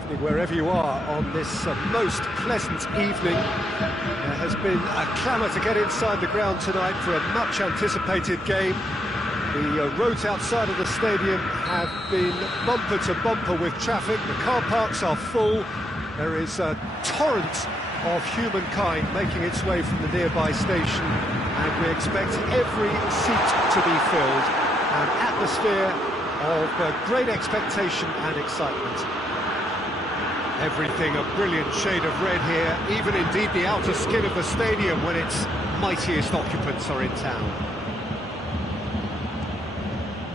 evening wherever you are on this most pleasant evening. There has been a clamour to get inside the ground tonight for a much anticipated game. The roads outside of the stadium have been bumper to bumper with traffic. The car parks are full. There is a torrent of humankind making its way from the nearby station, and we expect every seat to be filled. An atmosphere of great expectation and excitement. Everything a brilliant shade of red here, even indeed the outer skin of the stadium when its mightiest occupants are in town.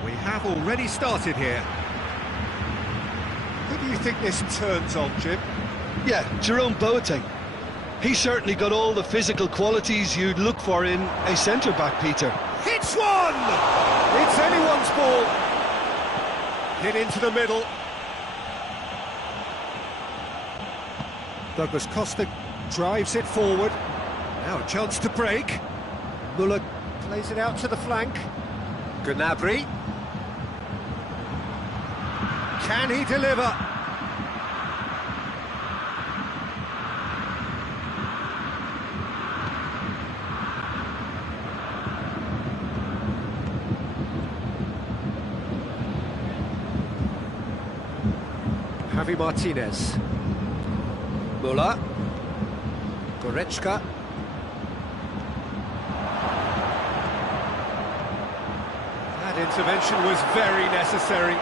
We have already started here. Who do you think this turns on, Jim? Yeah, Jerome Boateng. He's certainly got all the physical qualities you'd look for in a centre-back, Peter. Hits one! It's anyone's ball. Hit into the middle. Douglas Costa drives it forward. Now a chance to break. Muller plays it out to the flank. Gnabry. Can he deliver? Javi Martinez. Muller. Goretzka. That intervention was very necessary.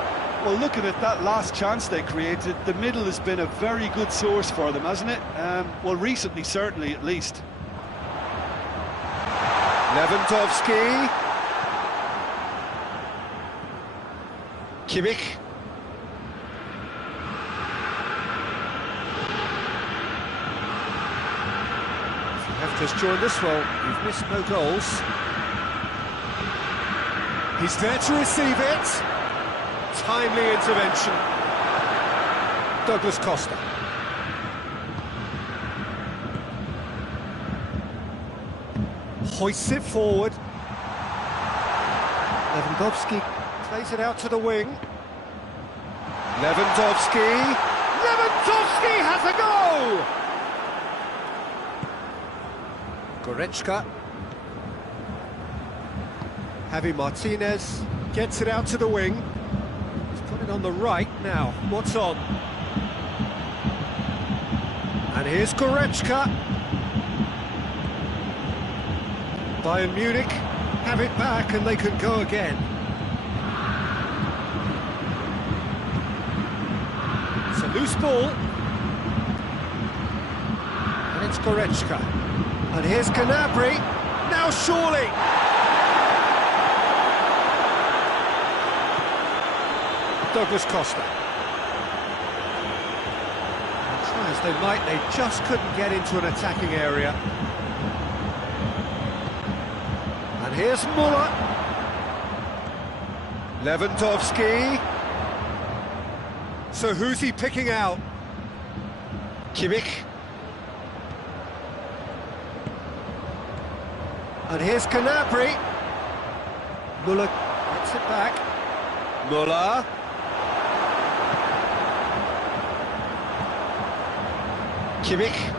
Well, looking at that last chance they created, the middle has been a very good source for them, hasn't it? Well, recently, certainly, at least. Lewandowski. Kimmich. If you have just joined us, well, you've missed no goals. He's there to receive it. Timely intervention. Douglas Costa. Hoists it forward. Lewandowski plays it out to the wing. Lewandowski. Lewandowski has a go! Goretzka. Javi Martinez gets it out to the wing. He's put it on the right now. What's on? And here's Goretzka. Bayern Munich have it back and they can go again. It's a loose ball. And it's Goretzka. And here's Gnabry. Now surely. Douglas Costa. And try as they might, they just couldn't get into an attacking area. And here's Muller. Lewandowski. So who's he picking out? Kimmich. And here's Gnabry. Muller gets it back. Muller. Kimmich.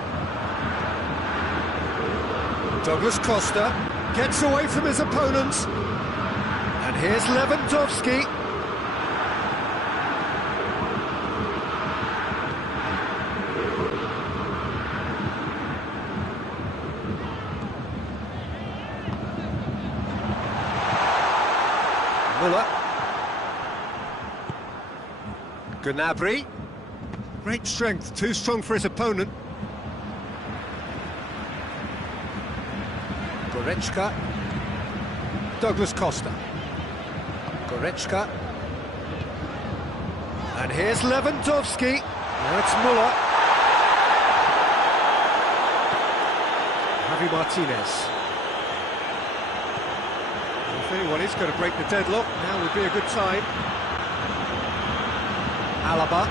Douglas Costa gets away from his opponents. And here's Lewandowski. Muller. Gnabry. Great strength, too strong for his opponent. Goretzka. Douglas Costa. Goretzka. And here's Lewandowski. Now it's Muller. Javi Martinez. I think what is going to break the deadlock now would be a good time. Alaba.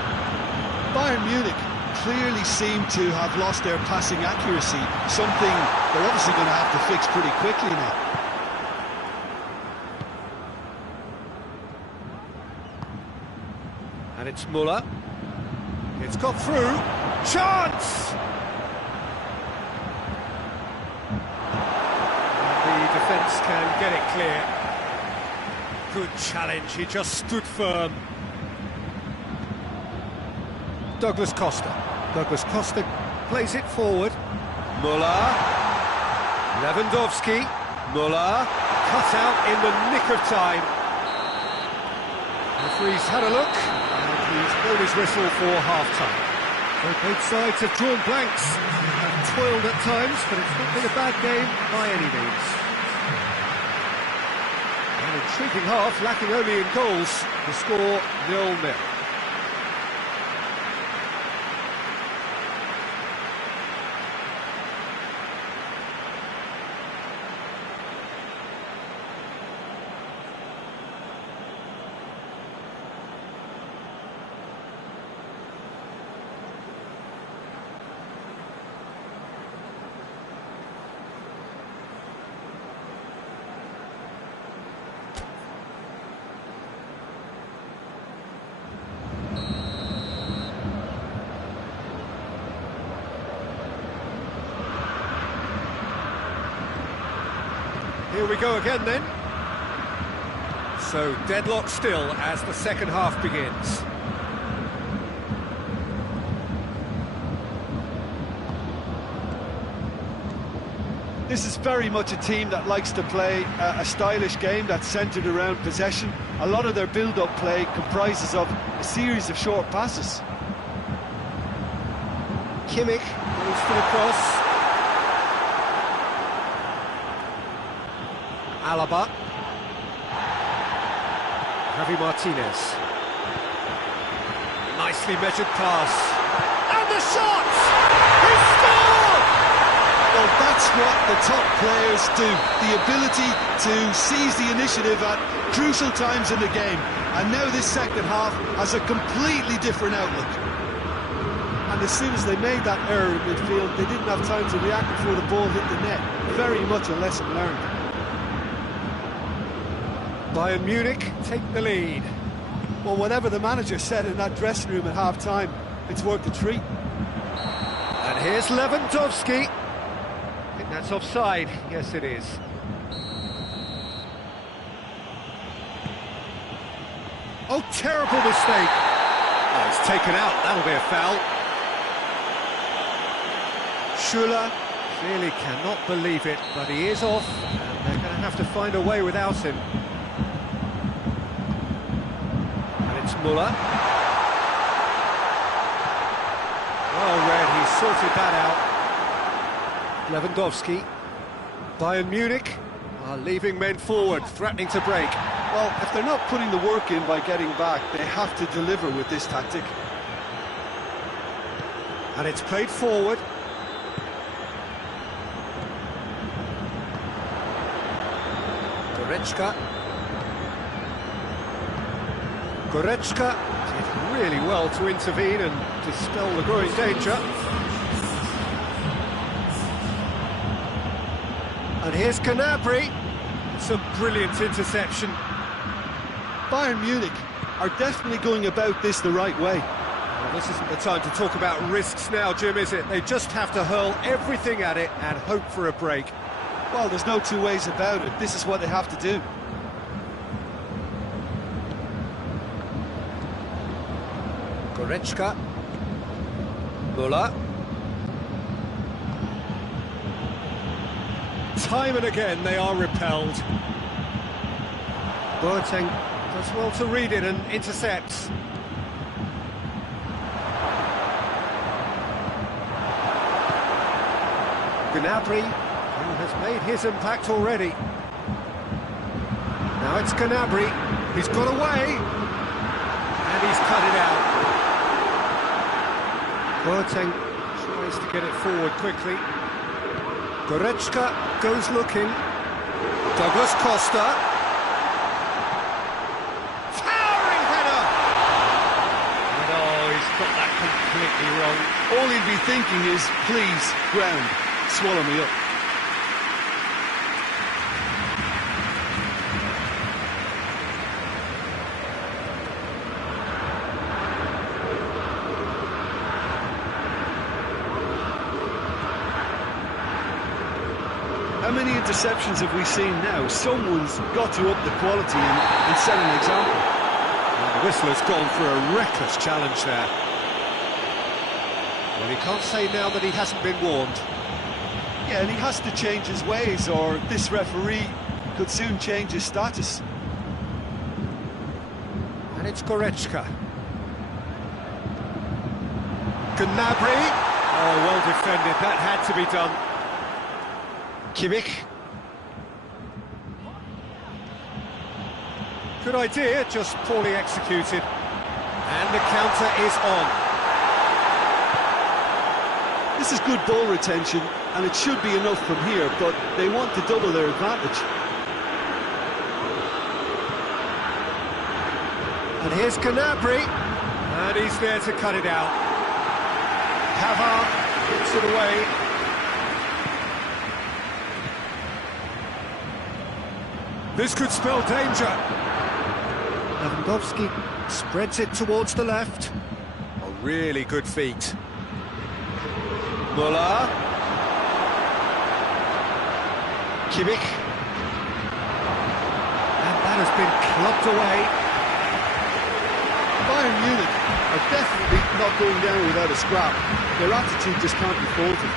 Bayern Munich clearly seem to have lost their passing accuracy, something they're obviously going to have to fix pretty quickly now. And it's Muller. It's got through. Chance! The defence can get it clear. Good challenge, he just stood firm. Douglas Costa. Douglas Costa plays it forward. Muller. Lewandowski. Muller. Cut out in the nick of time. The referee's had a look, and he's blown his whistle for half-time. So both sides have drawn blanks, have toiled at times, but it's not been a bad game by any means. An intriguing half, lacking only in goals, the score 0-0. Here we go again then. So deadlock still as the second half begins. This is very much a team that likes to play a stylish game that's centred around possession. A lot of their build-up play comprises of a series of short passes. Kimmich goes for the cross. Alaba. Javi Martinez. Nicely measured pass. And the shot! He scored! Well, that's what the top players do. The ability to seize the initiative at crucial times in the game. And now this second half has a completely different outlook. And as soon as they made that error in midfield, they didn't have time to react before the ball hit the net. Very much a lesson learned. Bayern Munich take the lead. Well, whatever the manager said in that dressing room at half-time, it's worked a treat. And here's Lewandowski. I think that's offside. Yes, it is. Oh, terrible mistake. Oh, it's taken out. That'll be a foul. Schuller clearly cannot believe it, but he is off, and they're going to have to find a way without him. It's Muller. Well read, he sorted that out. Lewandowski. Bayern Munich are leaving men forward, threatening to break. Well, if they're not putting the work in by getting back, they have to deliver with this tactic. And it's played forward. Goretzka. Goretzka did really well to intervene and dispel the growing danger. And here's Gnabry. Some brilliant interception. Bayern Munich are definitely going about this the right way. Well, this isn't the time to talk about risks now, Jim, is it? They just have to hurl everything at it and hope for a break. Well, there's no two ways about it. This is what they have to do. Goretzka. Muller. Time and again they are repelled. Boateng does well to read it and intercepts. Gnabry, who has made his impact already. Now it's Gnabry. He's got away. And he's cut it out. Boateng tries to get it forward quickly. Goretzka goes looking. Douglas Costa. Towering header! And oh, he's got that completely wrong. All he'd be thinking is, please, ground, swallow me up. many interceptions have we seen now? Someone's got to up the quality and set an example. And the whistler's gone for a reckless challenge there. Well, he can't say now that he hasn't been warned. Yeah, and he has to change his ways, or this referee could soon change his status. And it's Goretzka. Gnabry. Oh, well defended. That had to be done. Kimmich. Good idea, just poorly executed. And the counter is on. This is good ball retention, and it should be enough from here, but they want to double their advantage. And here's Gnabry. And he's there to cut it out. Pavard gets it away. This could spell danger. Lewandowski spreads it towards the left. A really good feat. Müller. Kimmich. And that has been clubbed away. Bayern Munich are definitely not going down without a scrap. Their attitude just can't be faulted.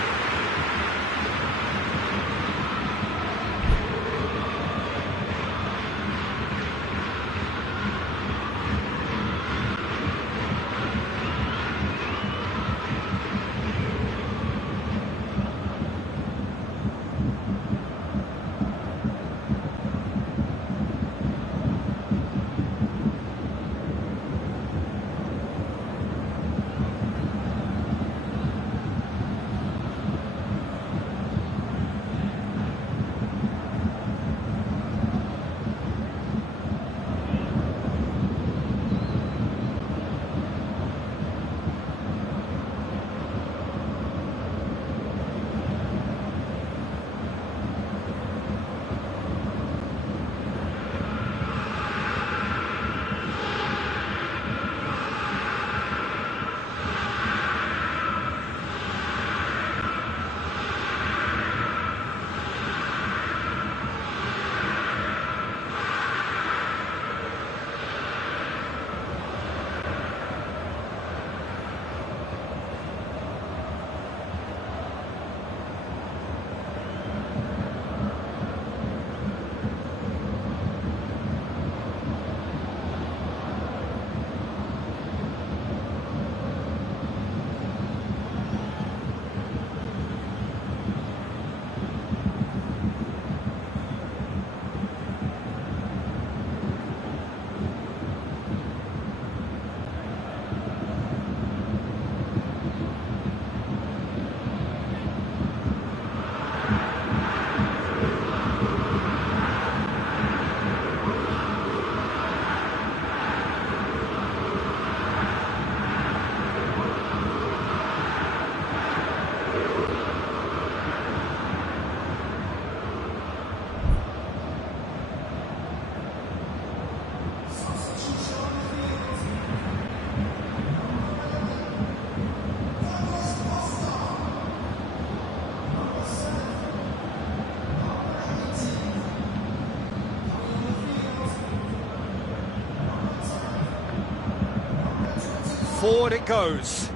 Forward it goes.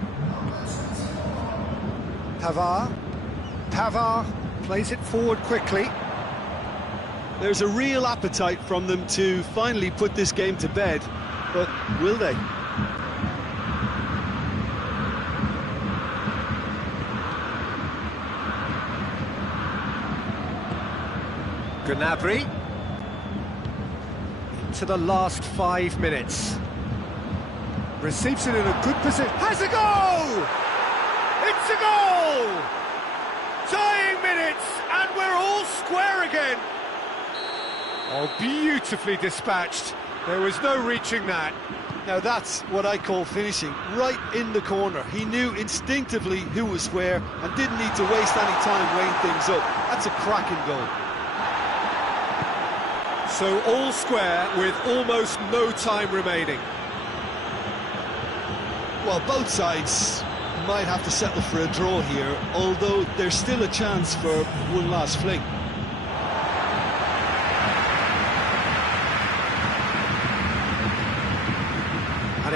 Pavard. Pavard plays it forward quickly. There's a real appetite from them to finally put this game to bed, but will they? Gnabry. Into the last 5 minutes. Receives it in a good position. Has a goal! It's a goal! Dying minutes, and we're all square again. Oh, beautifully dispatched. There was no reaching that. Now that's what I call finishing, right in the corner. He knew instinctively who was where and didn't need to waste any time weighing things up. That's a cracking goal. So all square with almost no time remaining. Well, both sides might have to settle for a draw here, although there's still a chance for one last fling.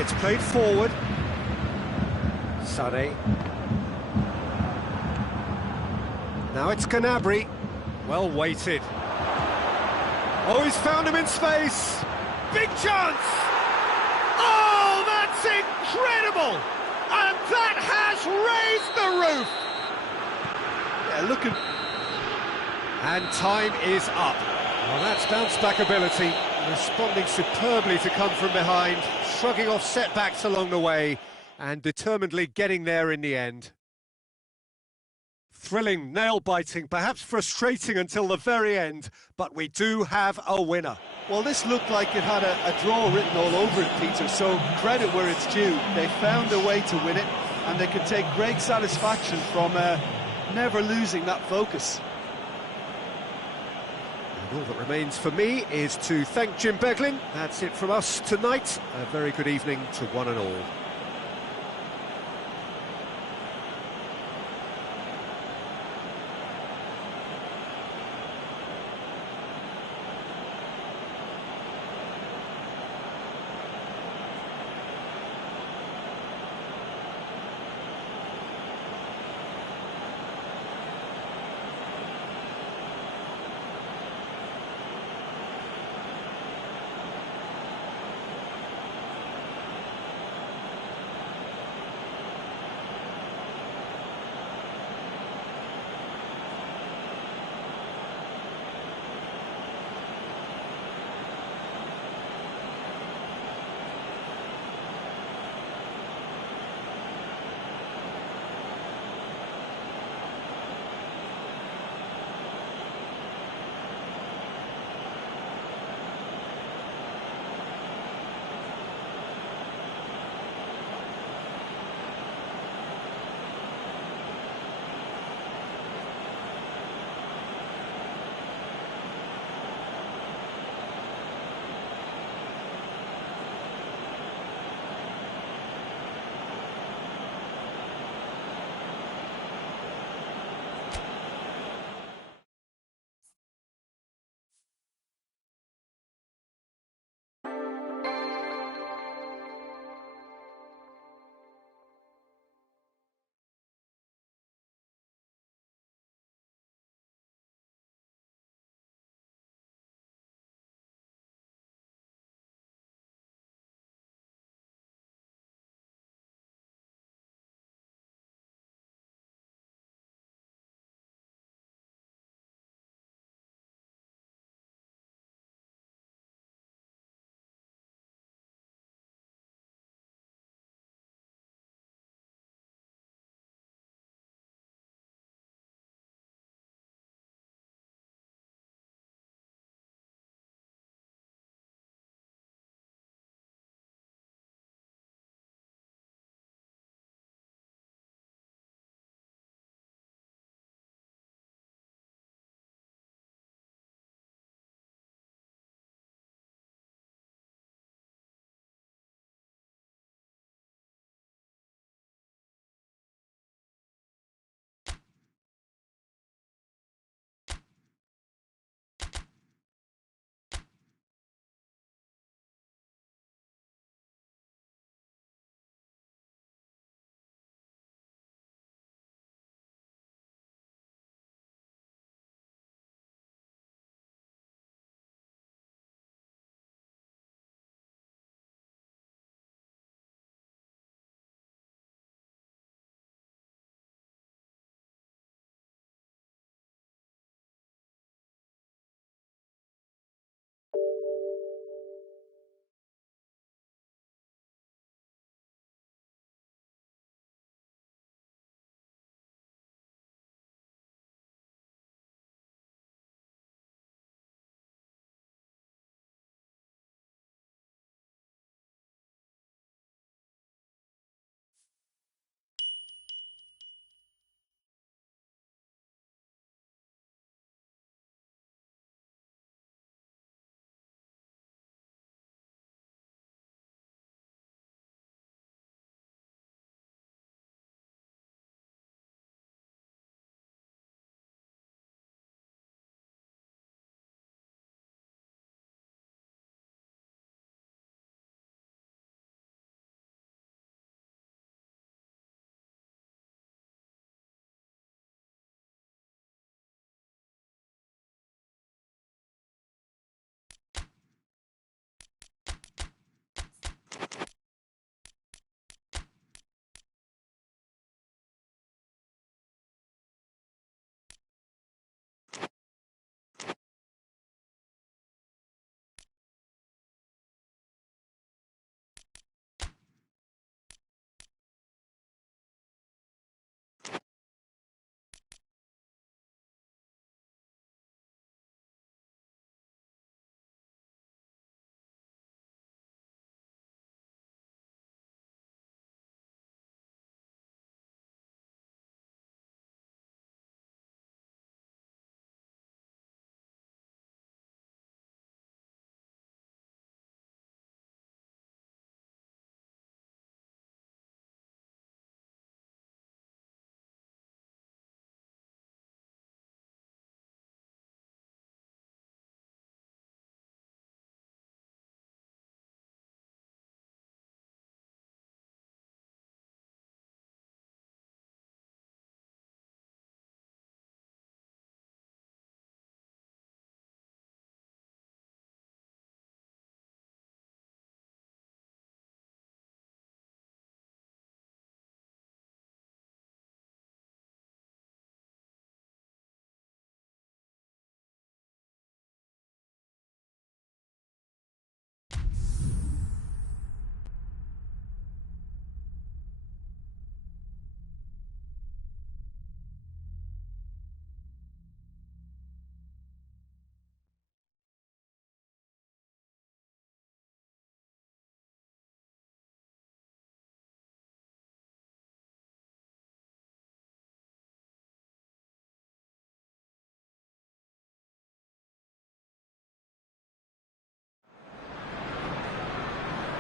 It's played forward. Sané. Now it's Gnabry. Well weighted. Oh, he's found him in space. Big chance! Oh, that's incredible! And that has raised the roof! Yeah, looking... And time is up. Well, that's bounce-back ability, responding superbly to come from behind, shrugging off setbacks along the way, and determinedly getting there in the end. Thrilling, nail-biting, perhaps frustrating until the very end, but we do have a winner. Well, this looked like it had a draw written all over it, Peter, so credit where it's due. They found a way to win it, and they could take great satisfaction from never losing that focus. And all that remains for me is to thank Jim Beglin. That's it from us tonight. A very good evening to one and all.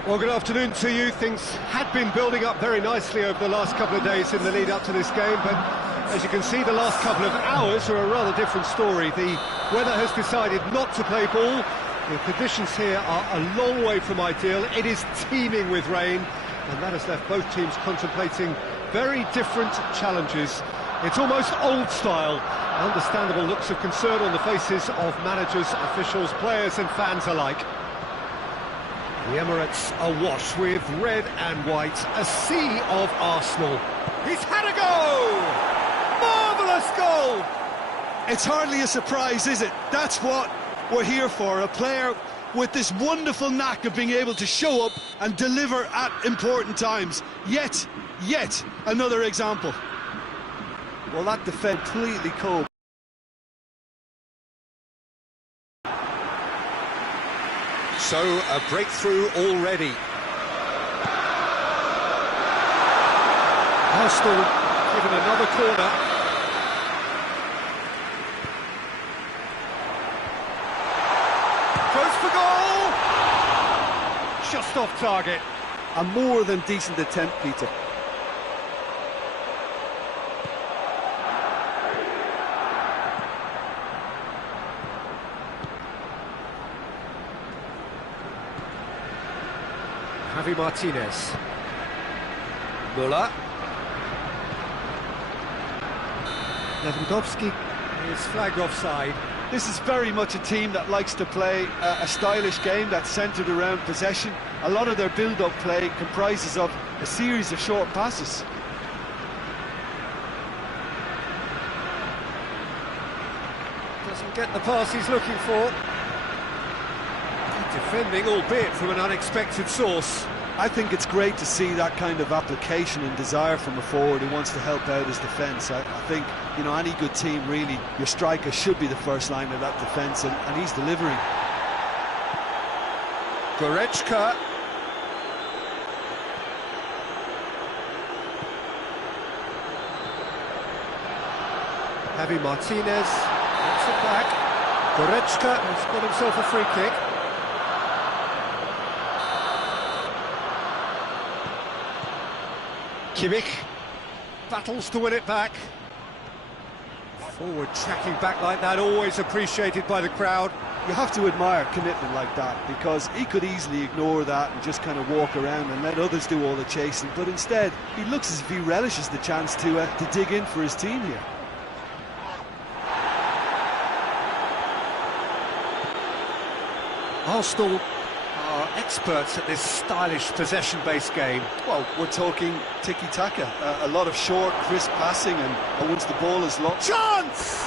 Well, good afternoon to you. Things had been building up very nicely over the last couple of days in the lead up to this game, but as you can see, the last couple of hours are a rather different story. The weather has decided not to play ball. The conditions here are a long way from ideal. It is teeming with rain, and that has left both teams contemplating very different challenges. It's almost old style. Understandable looks of concern on the faces of managers, officials, players and fans alike. The Emirates awash with red and white, a sea of Arsenal. He's had a go! Marvellous goal! It's hardly a surprise, is it? That's what we're here for, a player with this wonderful knack of being able to show up and deliver at important times. Yet another example. Well, that defence completely cold. So, a breakthrough already. Arsenal given another corner. Goes for goal! Just off target. A more than decent attempt, Peter. Javi Martinez. Müller. Lewandowski is flagged offside. This is very much a team that likes to play a stylish game that's centred around possession. A lot of their build-up play comprises of a series of short passes. Doesn't get the pass he's looking for. Defending, albeit from an unexpected source. I think it's great to see that kind of application and desire from a forward who wants to help out his defence. I think, you know, any good team, really, your striker should be the first line of that defence, and he's delivering. Goretzka. Javi Martinez gets it back. Goretzka has got himself a free kick. Kimmich battles to win it back. Forward tracking back like that, always appreciated by the crowd. You have to admire commitment like that, because he could easily ignore that and just kind of walk around and let others do all the chasing, but instead he looks as if he relishes the chance to dig in for his team here. Arsenal are experts at this stylish possession-based game. Well, we're talking tiki-taka, a lot of short, crisp passing, and once the ball is lost... Chance!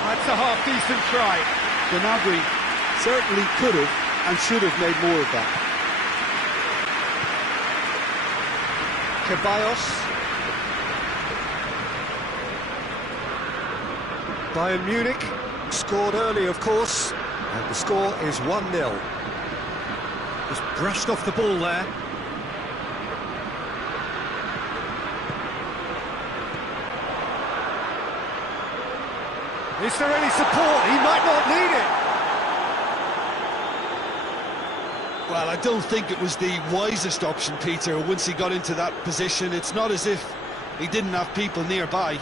That's a half-decent try. Gnabry certainly could have and should have made more of that. Ceballos. Bayern Munich scored early, of course, and the score is 1-0. Just brushed off the ball there. Is there any support? He might not need it. Well, I don't think it was the wisest option, Peter, once he got into that position. It's not as if he didn't have people nearby.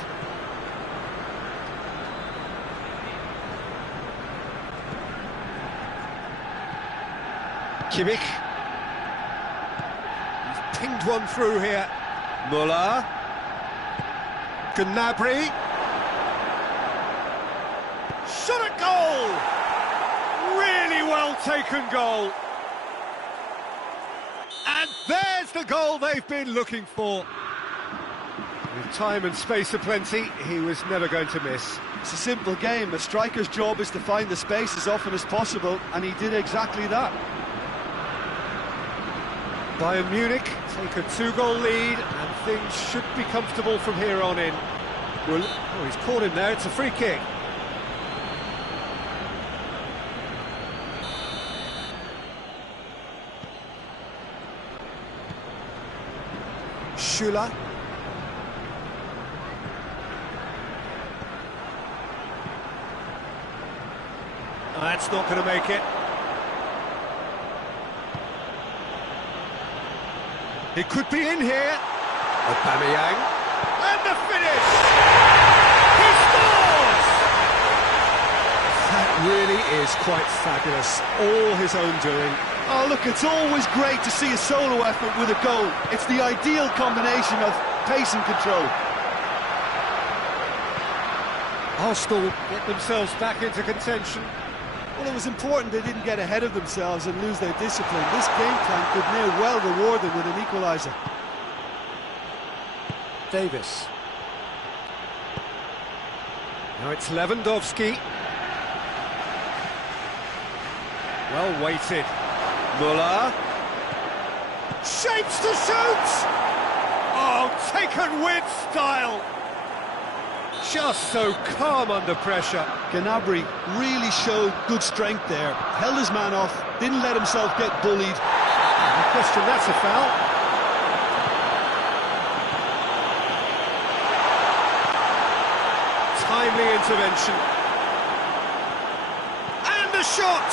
Kimmich. He's pinged one through here. Müller. Gnabry. Shot at goal! Really well taken goal. And there's the goal they've been looking for. With time and space aplenty, he was never going to miss. It's a simple game. A striker's job is to find the space as often as possible, and he did exactly that. Bayern Munich take a 2-goal lead, and things should be comfortable from here on in. Well, oh, he's caught him there, it's a free kick. Schüller. That's not going to make it. He could be in here. Aubameyang. And the finish! He scores! That really is quite fabulous. All his own doing. Oh, look, it's always great to see a solo effort with a goal. It's the ideal combination of pace and control. Arsenal get themselves back into contention. Well, it was important they didn't get ahead of themselves and lose their discipline. This game plan could now well reward them with an equaliser. Davis. Now it's Lewandowski. Well weighted. Muller. Shapes to shoot! Oh, taken with style! Just so calm under pressure. Gnabry really showed good strength there. Held his man off, didn't let himself get bullied. No question, that's a foul. Timely intervention. And the shot!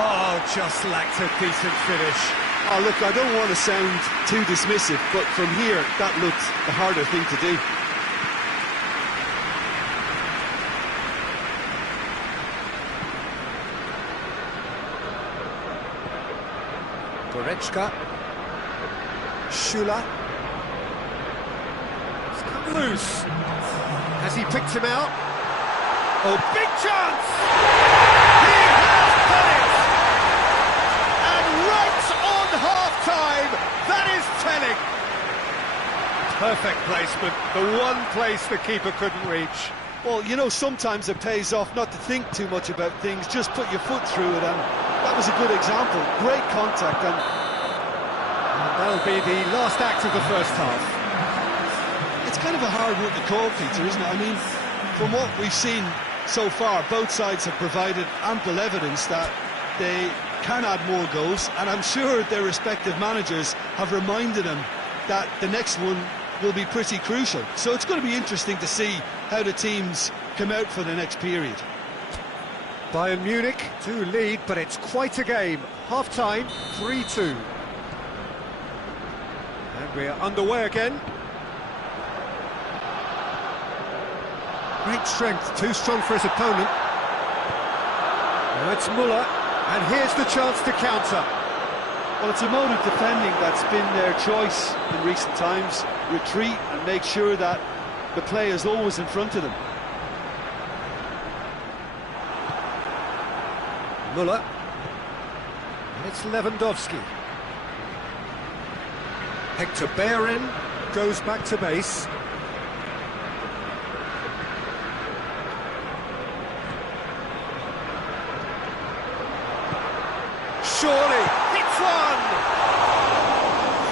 Oh, just lacked a decent finish. Oh, look, I don't want to sound too dismissive, but from here, that looked the harder thing to do. Goretzka. Schüller. It's come loose. Has he picked him out? Oh, big chance! He has done it! And right on half-time, that is telling. Perfect placement, the one place the keeper couldn't reach. Well, you know, sometimes it pays off not to think too much about things, just put your foot through it, and that was a good example. Great contact, and that'll be the last act of the first half. it's kind of a hard one to call, Peter, isn't it? I mean, from what we've seen so far, both sides have provided ample evidence that they can add more goals, and I'm sure their respective managers have reminded them that the next one will be pretty crucial. So it's going to be interesting to see how the teams come out for the next period. Bayern Munich do lead, but it's quite a game. Half-time, 3-2. And we're underway again. Great strength, too strong for his opponent. Now it's Muller, and here's the chance to counter. Well, it's a mode of defending that's been their choice in recent times. Retreat and make sure that the play is always in front of them. Muller. And it's Lewandowski. Hector Bellerin goes back to base. Surely, it's one!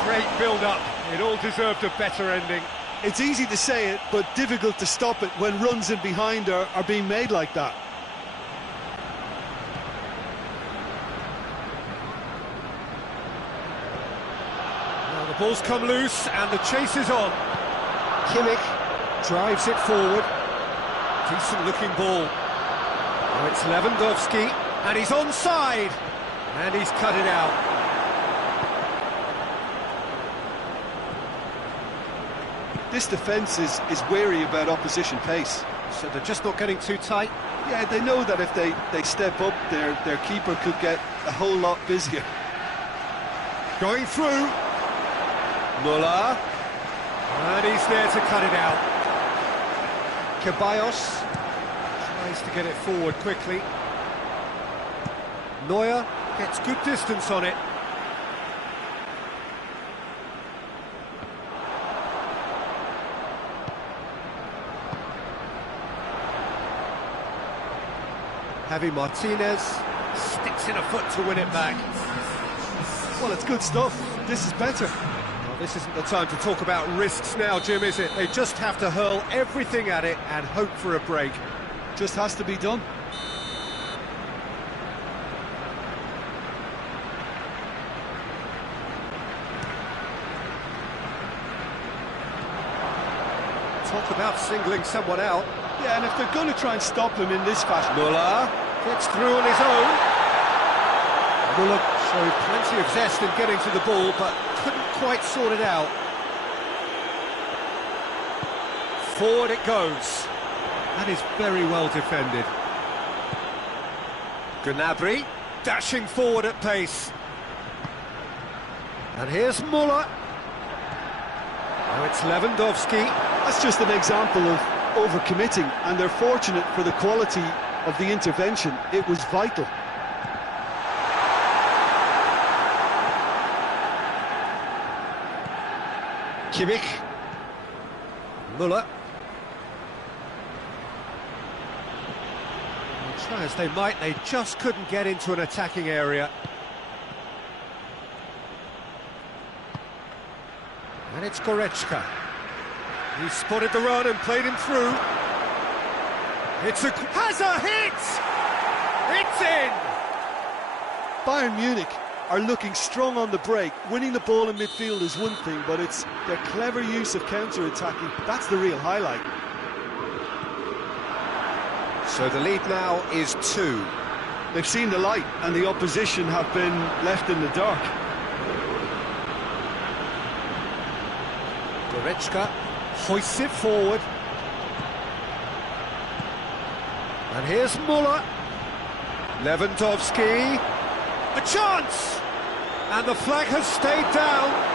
Great build-up. It all deserved a better ending. It's easy to say it, but difficult to stop it when runs in behind are being made like that. Well, the ball's come loose and the chase is on. Kimmich drives it forward. Decent-looking ball. Now it's Lewandowski, and he's onside. And he's cut it out. This defence is wary about opposition pace. So they're just not getting too tight? Yeah, they know that if they step up, their keeper could get a whole lot busier. Going through. Muller. And he's there to cut it out. Ceballos tries to get it forward quickly. Neuer gets good distance on it. Javi Martinez sticks in a foot to win it back. Well, it's good stuff. This is better. Well, this isn't the time to talk about risks now, Jim, is it? They just have to hurl everything at it and hope for a break. Just has to be done. Talk about singling someone out. Yeah, and if they're going to try and stop him in this fashion... Muller gets through on his own. Muller Showed plenty of zest in getting to the ball, but couldn't quite sort it out. Forward it goes. That is very well defended. Gnabry dashing forward at pace. And here's Muller. Now it's Lewandowski. That's just an example of overcommitting, and they're fortunate for the quality of the intervention. It was vital. Kimmich. Muller. Try as they might, they just couldn't get into an attacking area. And it's Goretzka. He spotted the run and played him through. Has a hit! It's in! Bayern Munich are looking strong on the break. Winning the ball in midfield is one thing, but it's their clever use of counter-attacking. That's the real highlight. So the lead now is 2. They've seen the light, and the opposition have been left in the dark. Goretzka hoists it forward. And here's Muller. Lewandowski. A chance! And the flag has stayed down.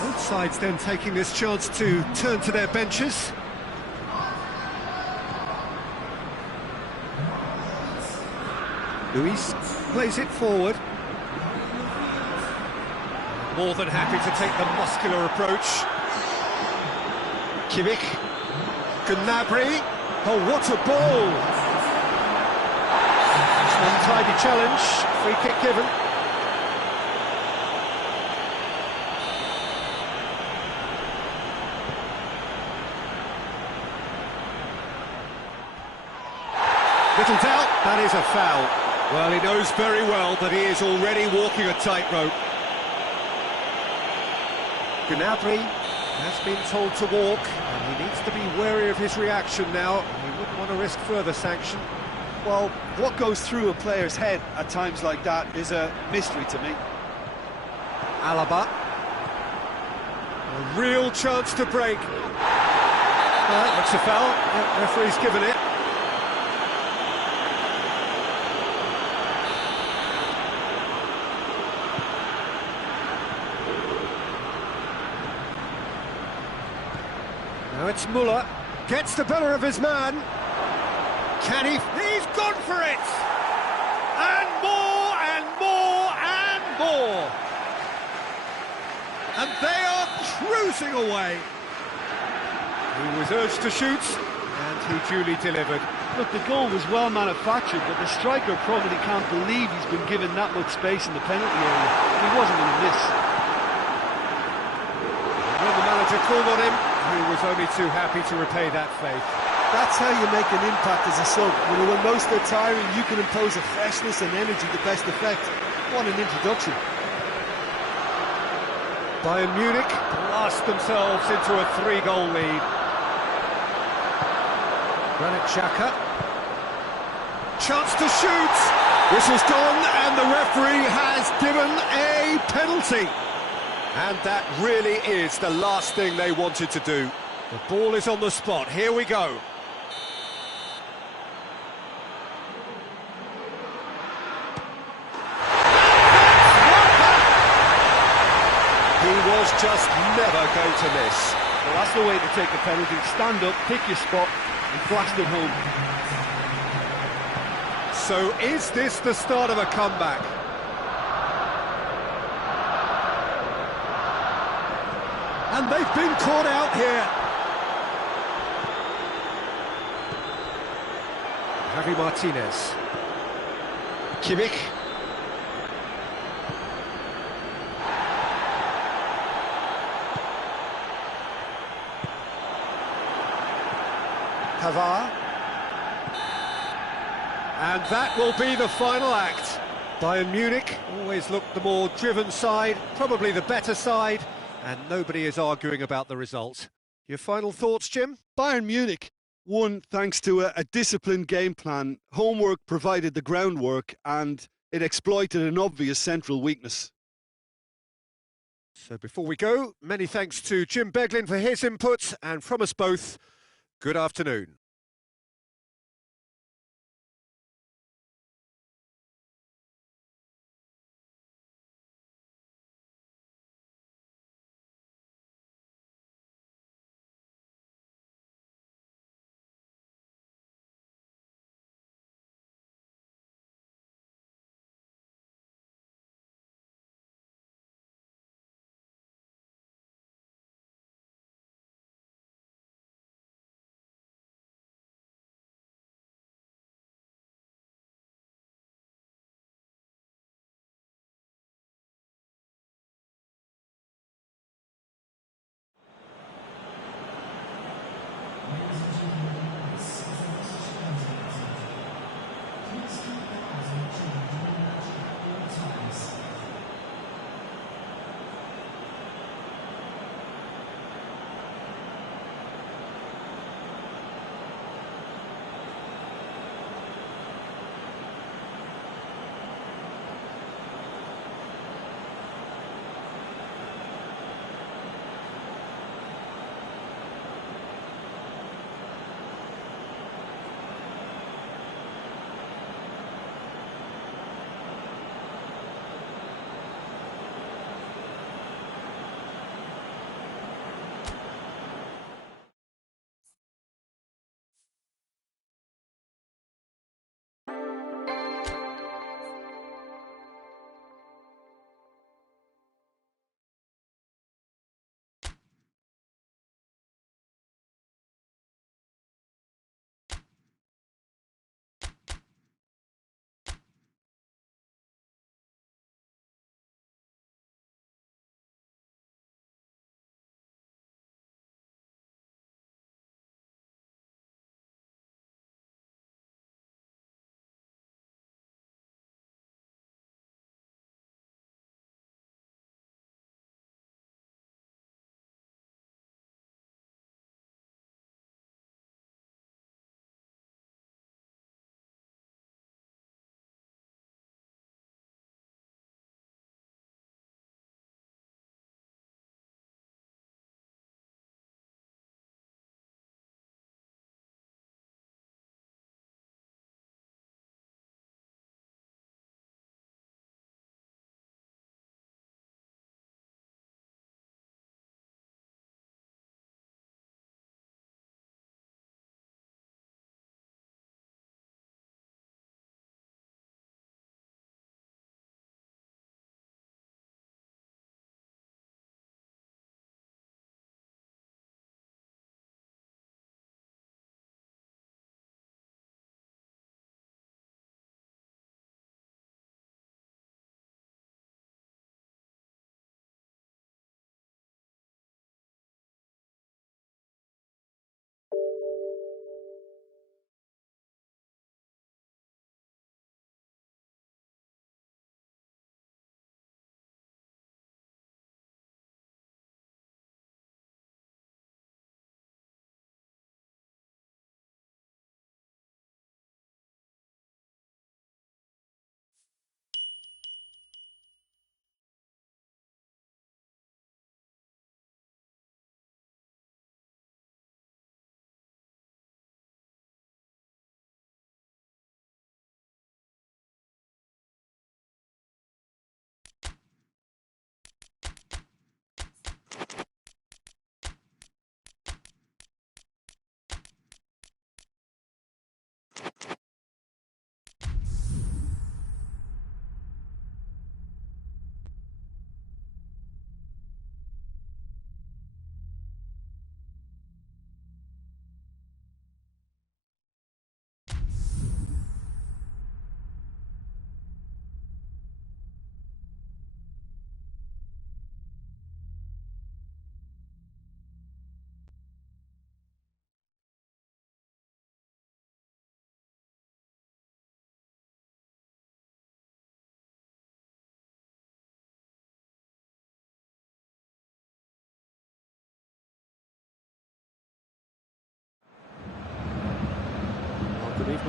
Both sides then taking this chance to turn to their benches. Luis plays it forward. More than happy to take the muscular approach. Kimmich. Gnabry. Oh, what a ball! Untidy challenge. Free kick given. Little doubt, that is a foul. Well, he knows very well that he is already walking a tightrope. Gnabry has been told to walk, and he needs to be wary of his reaction now. He wouldn't want to risk further sanction. Well, what goes through a player's head at times like that is a mystery to me. Alaba. A real chance to break. That looks a foul. The referee's given it. Now it's Muller, gets the better of his man. Can he? He's gone for it! And more, and more, and more! And they are cruising away. He was urged to shoot, and he duly delivered. Look, the goal was well manufactured, but the striker probably can't believe he's been given that much space in the penalty area. He wasn't going to miss. When the manager called on him, he was only too happy to repay that faith. That's how you make an impact as a sub. When most are tiring, you can impose a freshness and energy to best effect. What an introduction. Bayern Munich blast themselves into a 3-goal lead. Granit Xhaka. Chance to shoot! Whistle's gone, and the referee has given a penalty. And that really is the last thing they wanted to do. The ball is on the spot. Here we go. just never go to miss. Well, that's the way to take a penalty. Stand up, pick your spot, and blast it home. So is this the start of a comeback? And they've been caught out here. Javi Martinez. Kimmich. Pavard. And that will be the final act. Bayern Munich always looked the more driven side, probably the better side, and nobody is arguing about the result. Your final thoughts, Jim? Bayern Munich won thanks to a disciplined game plan. Homework provided the groundwork, and it exploited an obvious central weakness. So before we go, many thanks to Jim Beglin for his input, and from us both, good afternoon.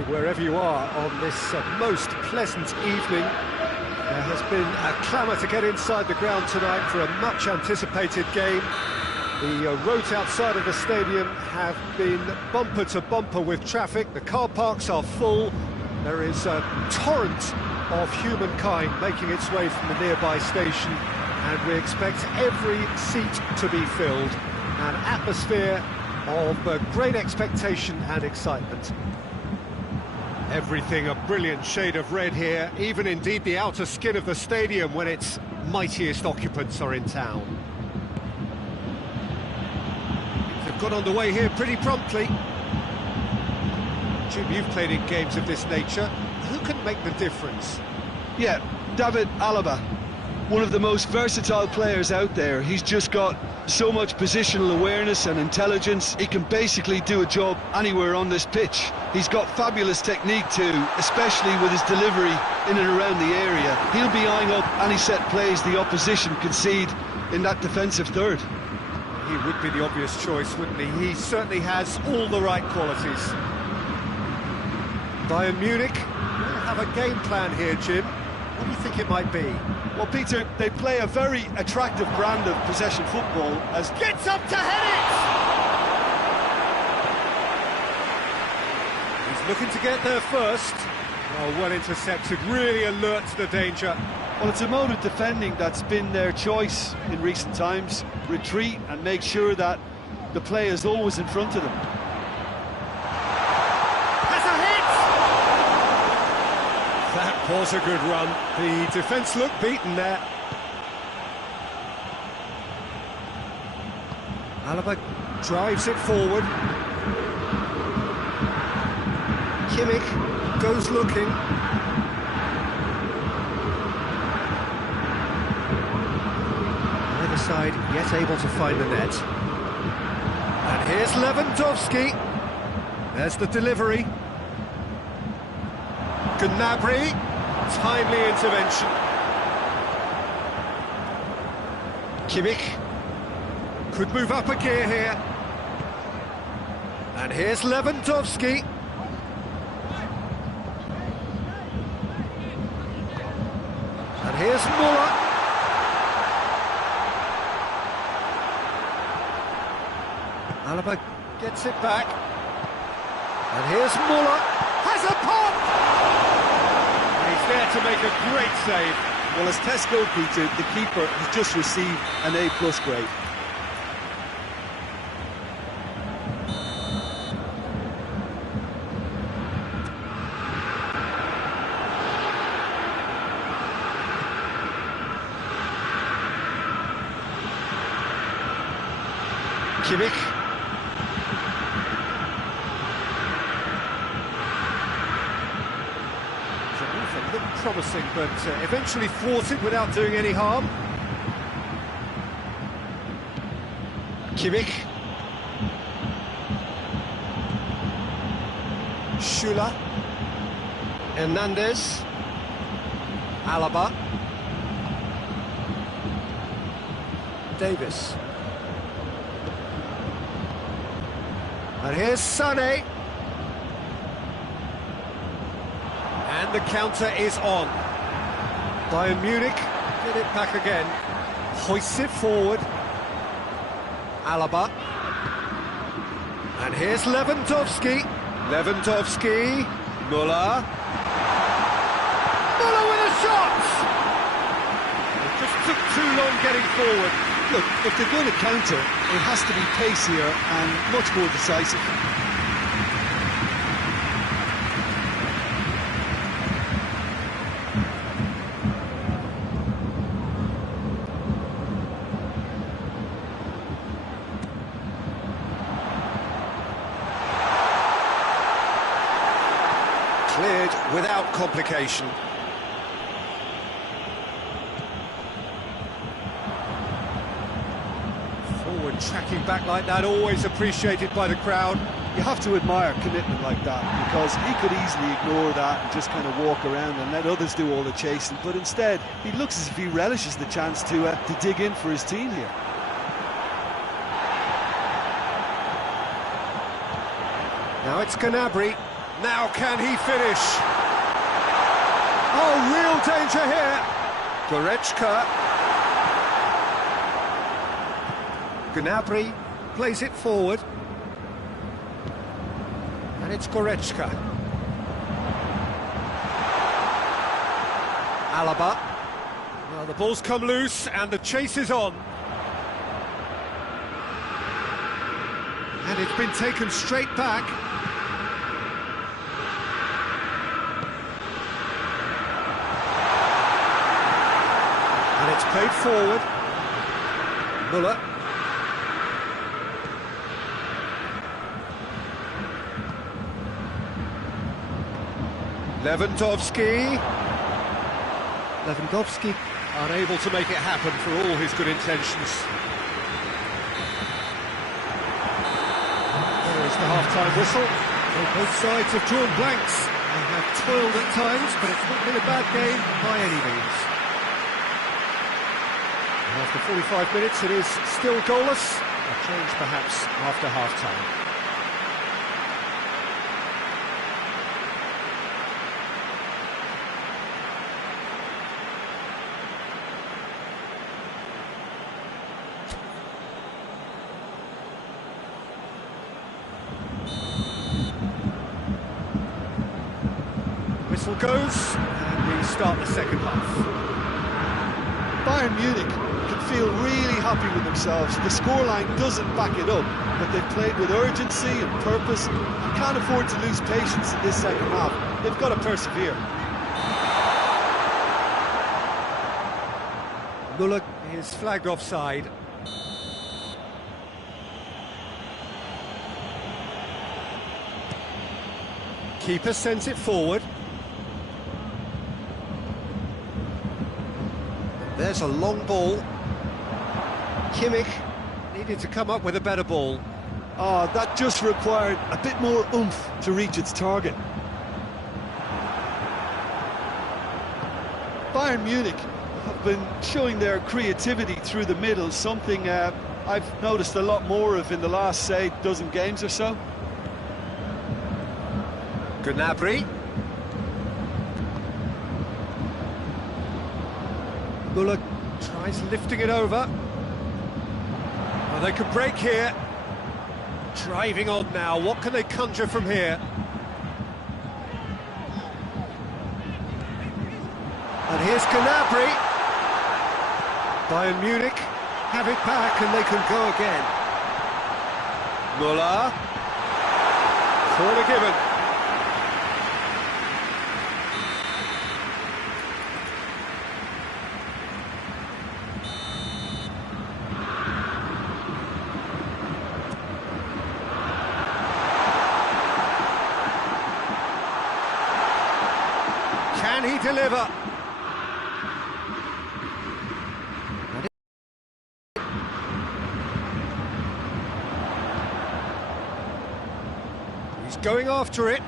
Wherever you are on this most pleasant evening, there has been a clamour to get inside the ground tonight for a much-anticipated game. The roads outside of the stadium have been bumper to bumper with traffic. The car parks are full. There is a torrent of humankind making its way from the nearby station, and we expect every seat to be filled. An atmosphere of great expectation and excitement. Everything a brilliant shade of red here, even indeed the outer skin of the stadium when its mightiest occupants are in town. They've got underway here pretty promptly. Jim, you've played in games of this nature. Who can make the difference? Yeah, David Alaba, one of the most versatile players out there. He's just got so much positional awareness and intelligence. He can basically do a job anywhere on this pitch. He's got fabulous technique too, especially with his delivery in and around the area. He'll be eyeing up any set plays the opposition concede in that defensive third. He would be the obvious choice, wouldn't he? He certainly has all the right qualities. Bayern Munich will have a game plan here, Jim. What do you think it might be? Well, Peter, they play a very attractive brand of possession football as... Gets up to head it! He's looking to get there first. Oh, well intercepted, really alert to the danger. Well, it's a mode of defending that's been their choice in recent times. Retreat and make sure that the play is always in front of them. Has a hit! That was a good run. The defence looked beaten there. Alaba drives it forward. Kimmich goes looking. Either side yet able to find the net. And here's Lewandowski. There's the delivery. Gnabry, timely intervention. Kimmich could move up a gear here. And here's Lewandowski. And here's Muller. Alaba gets it back. And here's Muller. Has a pop! He's there to make a great save. Well, as Tesco, Peter, the keeper has just received an A+ grade. Kimmich. Looked promising, but eventually thwarted without doing any harm. Kimmich. Schüller. Hernandez. Alaba. Davis. And here's Sané. And the counter is on. Bayern Munich get it back again. Hoists it forward. Alaba. And here's Lewandowski. Lewandowski. Muller. Muller with a shot! It just took too long getting forward. Look, if they're going to counter, it has to be pacier and much more decisive. Cleared without complication. Forward tracking back like that, always appreciated by the crowd. You have to admire commitment like that, because he could easily ignore that and just kind of walk around and let others do all the chasing, but instead he looks as if he relishes the chance to dig in for his team here. Now it's Gnabry. Now can he finish? Oh, real danger here. Goretzka. Gnabry plays it forward. And it's Goretzka. Alaba. Well, the ball's come loose and the chase is on. And it's been taken straight back. And it's played forward. Müller. Lewandowski unable to make it happen for all his good intentions. There is the half-time whistle. Well, both sides have drawn blanks. They have toiled at times, but it's not been a bad game by any means. And after 45 minutes, it is still goalless. A change perhaps after half-time. Whistle goes, and we start the second half. Bayern Munich can feel really happy with themselves. The scoreline doesn't back it up, but they've played with urgency and purpose and can't afford to lose patience in this second half. They've got to persevere. Müller is flagged offside. Keeper sends it forward. There's a long ball. Kimmich needed to come up with a better ball. Oh, that just required a bit more oomph to reach its target. Bayern Munich have been showing their creativity through the middle, something I've noticed a lot more of in the last, say, dozen games or so. Gnabry. Müller tries lifting it over. Well, they could break here. Driving on now, what can they conjure from here? And here's Gnabry. Bayern Munich have it back and they can go again. Müller. Corner given. Can he deliver? He's going after it.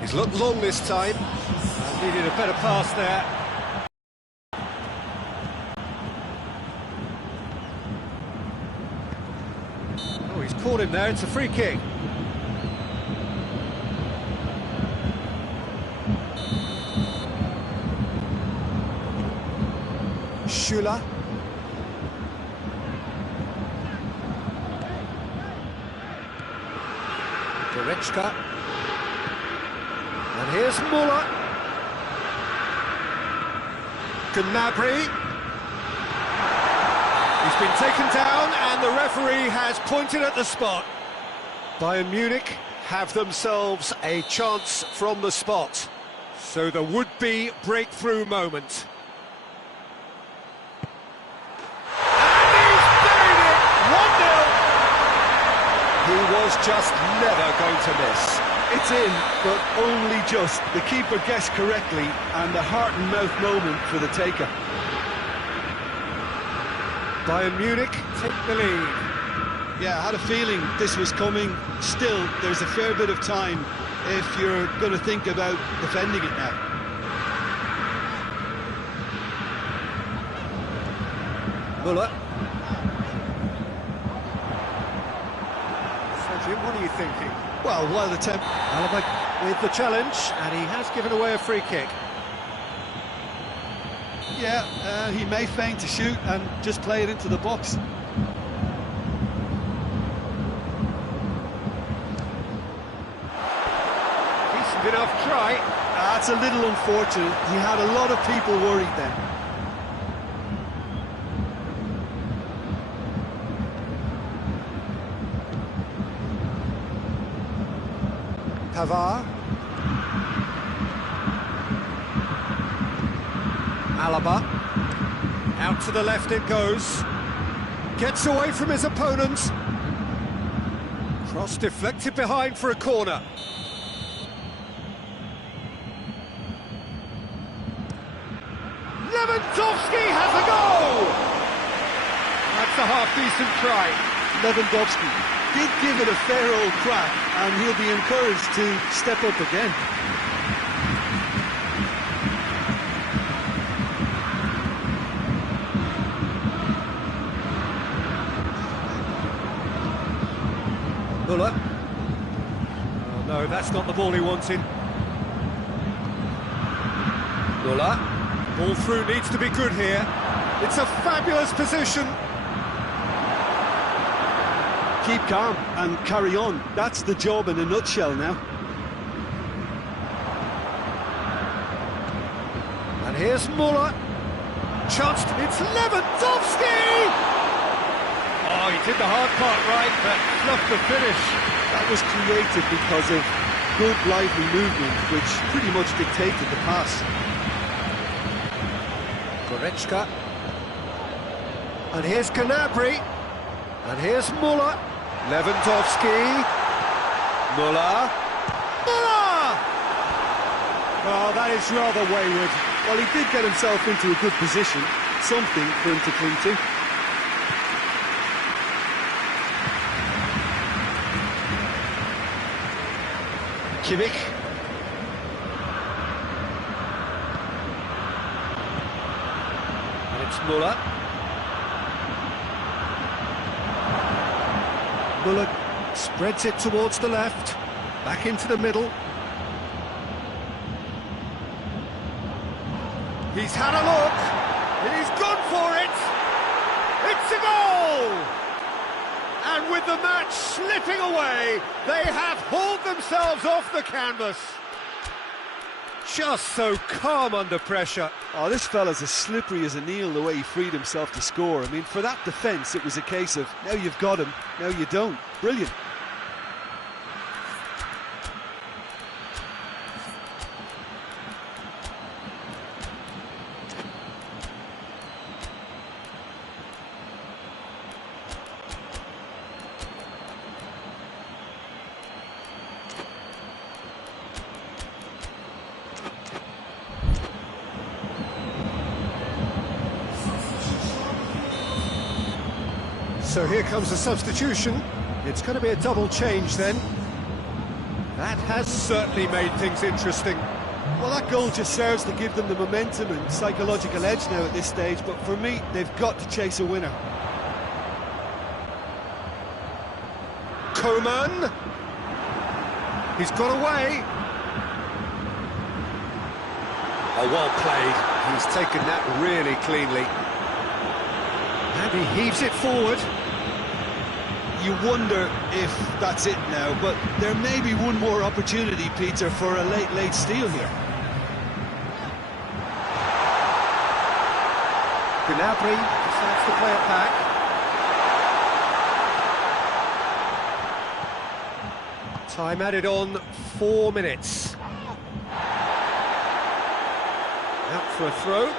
He's looked long this time. Needed a better pass there. Oh, he's caught him there. It's a free kick. Schüller. Goretzka. And here's Müller. Gnabry. He's been taken down and the referee has pointed at the spot. Bayern Munich have themselves a chance from the spot. So the would-be breakthrough moment. He was just never going to miss. It's in, but only just. The keeper guessed correctly, and the heart-and-mouth moment for the taker. Bayern Munich take the lead. Yeah, I had a feeling this was coming. Still, there's a fair bit of time if you're going to think about defending it now. Müller. thinking? Well, while the temp... Alaba with the challenge, and he has given away a free kick. Yeah, he may feign to shoot and just play it into the box. Decent enough try. That's a little unfortunate. He had a lot of people worried then. Pavard. Alaba. Out to the left it goes. Gets away from his opponents. Cross deflected behind for a corner. Lewandowski has a goal! That's a half-decent try. Lewandowski did give it a fair old crack, and he'll be encouraged to step up again. Muller. Oh, no, that's not the ball he wanted. Muller. Ball through needs to be good here. It's a fabulous position. Keep calm and carry on. That's the job in a nutshell now. And here's Muller. Chance, it's Lewandowski! Oh, he did the hard part right, but fluffed the finish. That was created because of good, lively movement, which pretty much dictated the pass. Goretzka. And here's Gnabry. And here's Muller. Lewandowski. Muller. Muller! Oh, that is rather wayward. Well, he did get himself into a good position. Something for him to cling to. Kimmich. And it's Muller. Muller spreads it towards the left, back into the middle. He's had a look, and he's gone for it! It's a goal! And with the match slipping away, they have hauled themselves off the canvas. Just so calm under pressure. Oh, this fella's as slippery as an eel the way he freed himself to score. I mean, for that defence, it was a case of, now you've got him, now you don't. Brilliant. So here comes a substitution. It's going to be a double change then. That has certainly made things interesting. Well, that goal just serves to give them the momentum and psychological edge now at this stage, but for me, they've got to chase a winner. Coman. He's got away. Oh, well played. He's taken that really cleanly. And he heaves it forward. You wonder if that's it now, but there may be one more opportunity, Peter, for a late steal here. Gnabry decides to play it back. Time added on, 4 minutes. Out for a throw.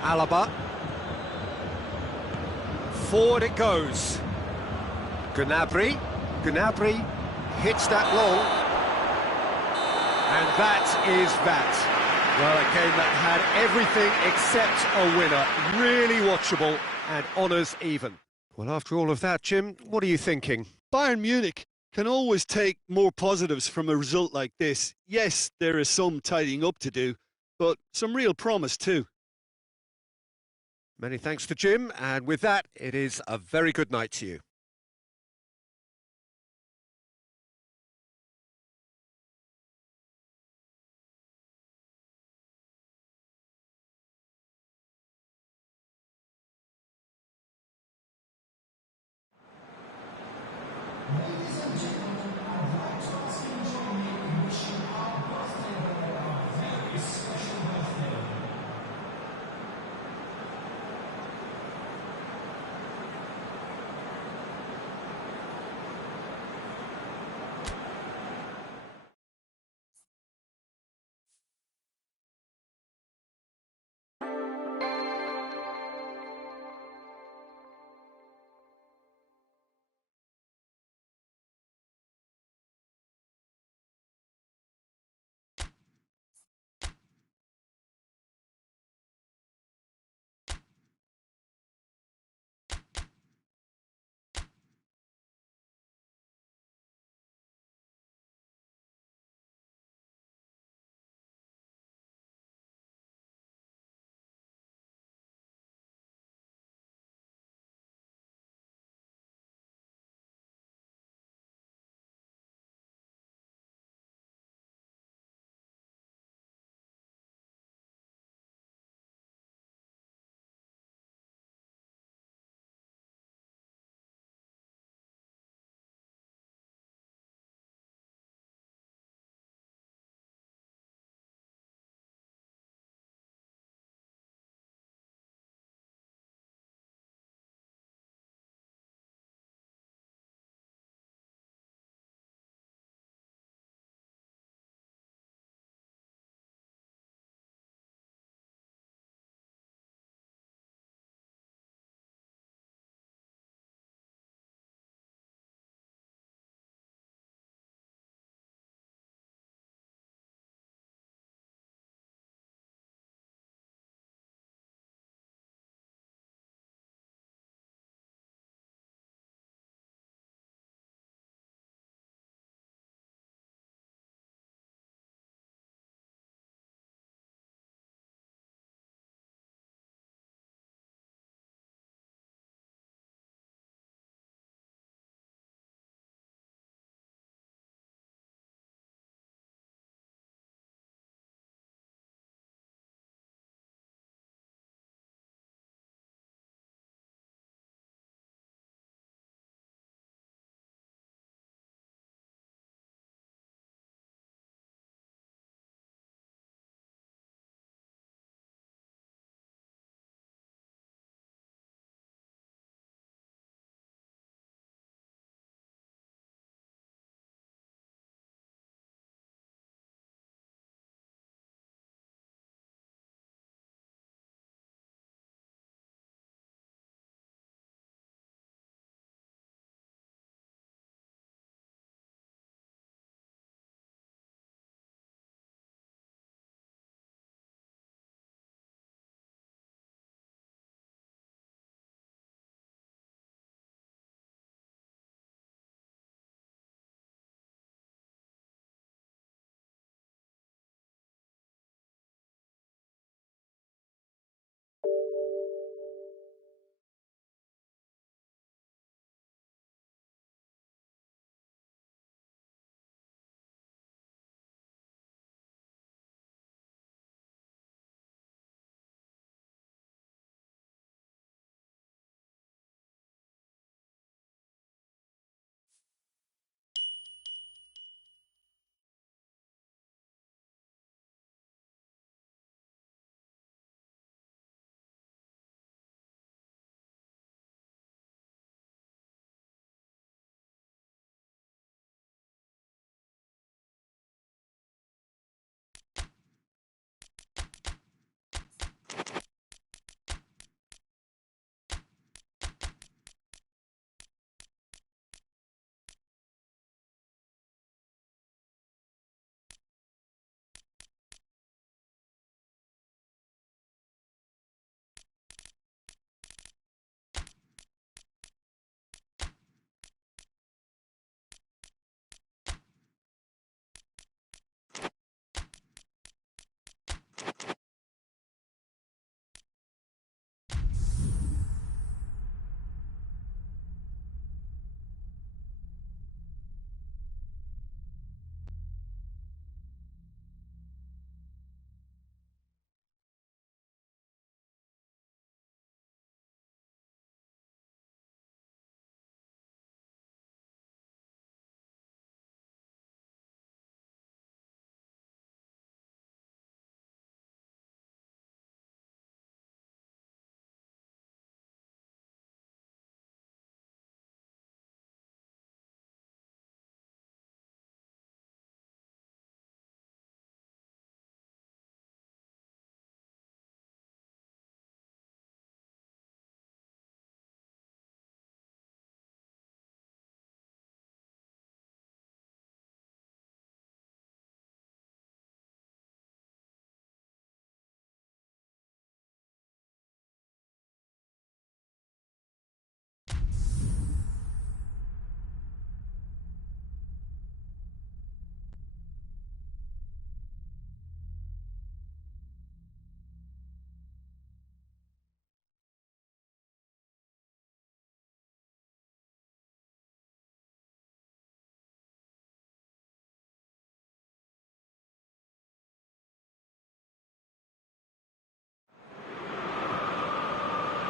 Alaba. Forward it goes. Gnabry. Gnabry hits that long. And that is that. Well, a game that had everything except a winner. Really watchable and honours even. Well, after all of that, Jim, what are you thinking? Bayern Munich can always take more positives from a result like this. Yes, there is some tidying up to do, but some real promise too. Many thanks to Jim, and with that, it is a very good night to you.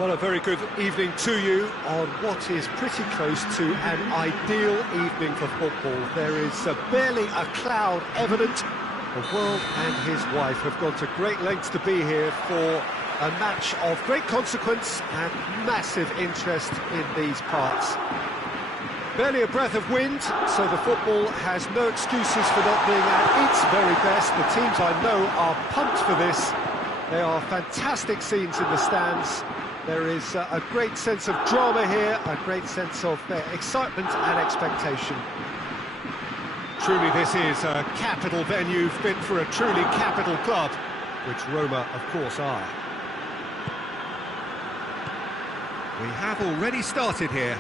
Well, a very good evening to you on what is pretty close to an ideal evening for football. There is barely a cloud evident. The world and his wife have gone to great lengths to be here for a match of great consequence and massive interest in these parts. Barely a breath of wind, so the football has no excuses for not being at its very best. The teams I know are pumped for this. There are fantastic scenes in the stands. There is a great sense of drama here, a great sense of excitement and expectation. Truly this is a capital venue fit for a truly capital club, which Roma, of course, are. We have already started here.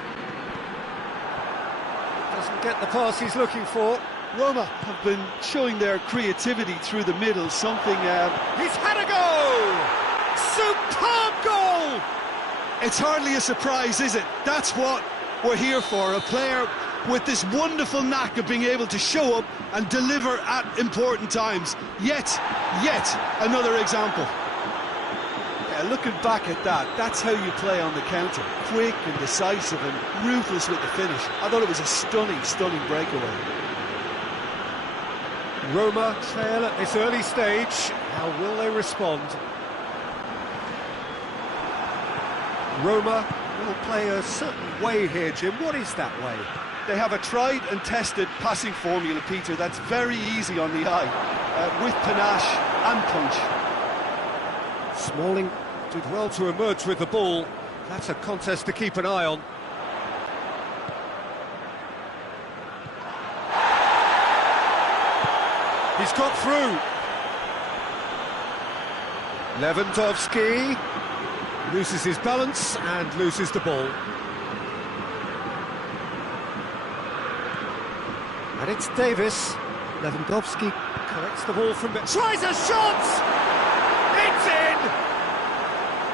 Doesn't get the pass he's looking for. Roma have been showing their creativity through the middle, something... He's had a goal! Superb goal! It's hardly a surprise, is it? That's what we're here for, a player with this wonderful knack of being able to show up and deliver at important times. Yet another example. Yeah, looking back at that, that's how you play on the counter. Quick and decisive and ruthless with the finish. I thought it was a stunning breakaway. Roma trail at this early stage. How will they respond? Roma will play a certain way here, Jim. What is that way? They have a tried and tested passing formula, Peter, that's very easy on the eye, with panache and punch. Smalling did well to emerge with the ball. That's a contest to keep an eye on. He's got through. Lewandowski loses his balance and loses the ball. And it's Davis. Lewandowski collects the ball from... Tries a shot! It's in!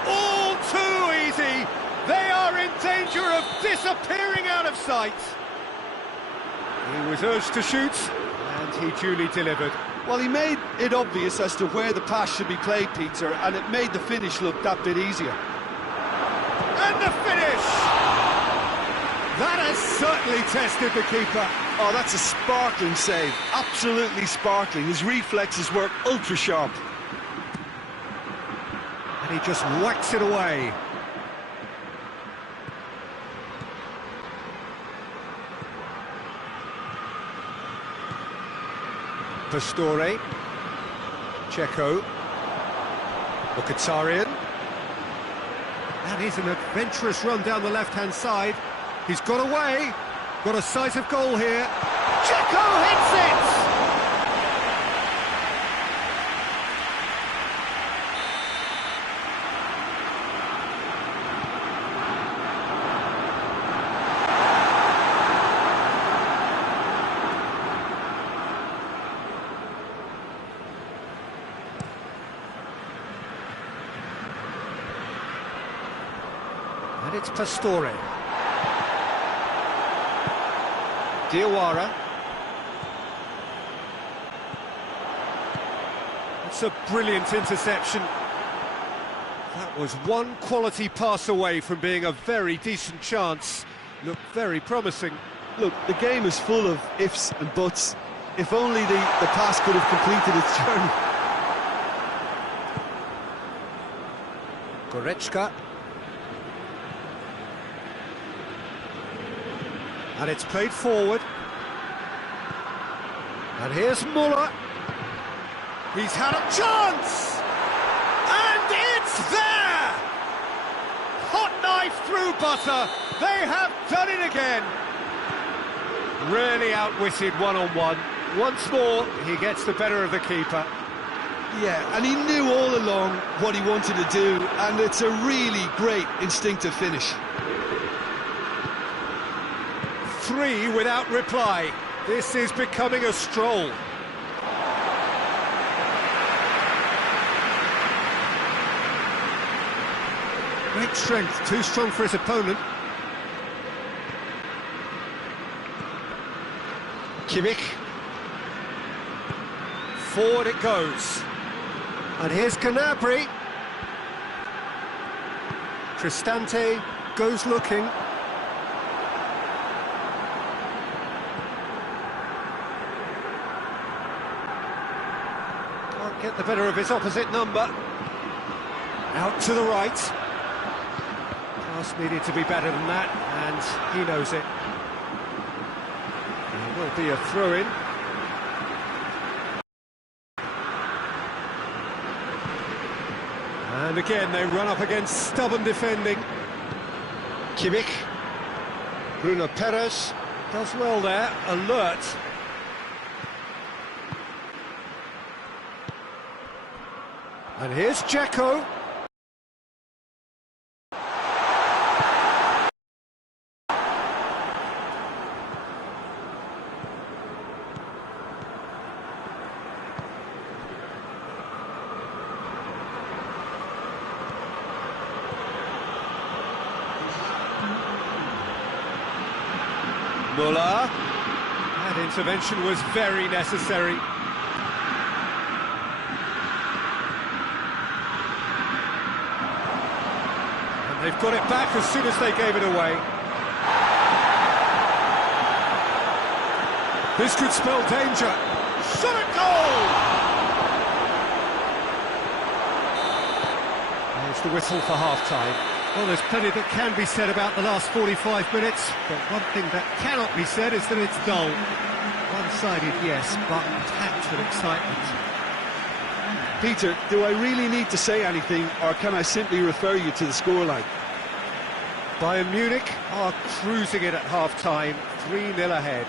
All too easy! They are in danger of disappearing out of sight. He was urged to shoot, and he duly delivered. Well, he made it obvious as to where the pass should be played, Peter, and it made the finish look that bit easier. And the finish! That has certainly tested the keeper. Oh, that's a sparkling save. Absolutely sparkling. His reflexes work ultra-sharp. And he just whacks it away. Pastore, Checo, Mkhitaryan. That is an adventurous run down the left-hand side. He's got away, got a sight of goal here. Checo hits it! And it's Pastore. Diawara. It's a brilliant interception. That was one quality pass away from being a very decent chance. Looked very promising. Look, the game is full of ifs and buts. If only the pass could have completed its journey. Goretzka. And it's played forward. And here's Muller. He's had a chance! And it's there! Hot knife through butter. They have done it again. Really outwitted one-on-one. Once more, he gets the better of the keeper. Yeah, and he knew all along what he wanted to do, and it's a really great instinctive finish. 3 without reply. This is becoming a stroll. Great strength, too strong for his opponent. Kimmich. Forward it goes. And here's Gnabry. Cristante goes looking. Can't get the better of his opposite number. Out to the right. Pass needed to be better than that, and he knows it. There will be a throw-in. And again, they run up against stubborn defending. Kimmich. Bruno Perez. Does well there, alert. And here's Dzeko. Muller. That intervention was very necessary. And they've got it back as soon as they gave it away. This could spell danger. Shot at goal! There's the whistle for half-time. Well, there's plenty that can be said about the last 45 minutes, but one thing that cannot be said is that it's dull. One-sided, yes, but packed with excitement. Peter, do I really need to say anything, or can I simply refer you to the scoreline? Bayern Munich are cruising it at half-time, 3-0 ahead.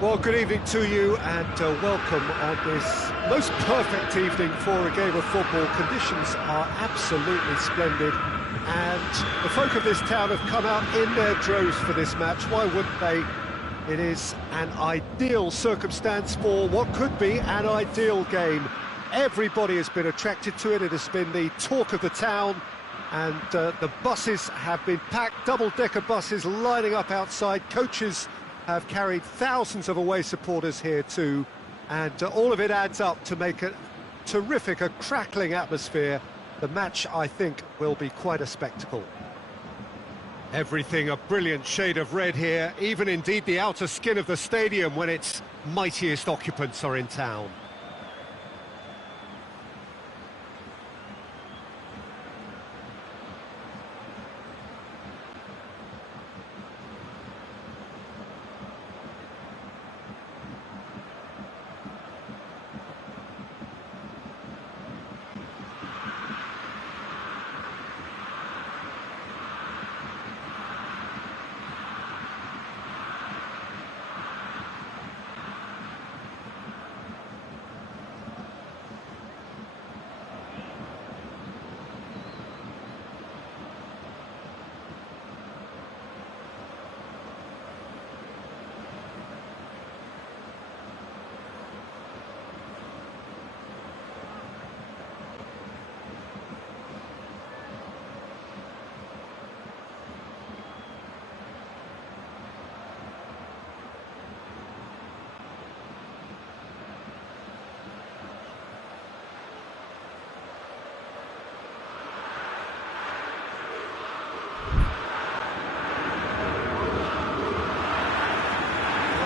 Well, good evening to you and welcome on this most perfect evening for a game of football. Conditions are absolutely splendid and the folk of this town have come out in their droves for this match. Why wouldn't they? It is an ideal circumstance for what could be an ideal game. Everybody has been attracted to it. It has been the talk of the town And the buses have been packed, double-decker buses lining up outside. Coaches have carried thousands of away supporters here too, and all of it adds up to make a terrific, a crackling atmosphere. The match, I think, will be quite a spectacle. Everything a brilliant shade of red here, even indeed the outer skin of the stadium when its mightiest occupants are in town.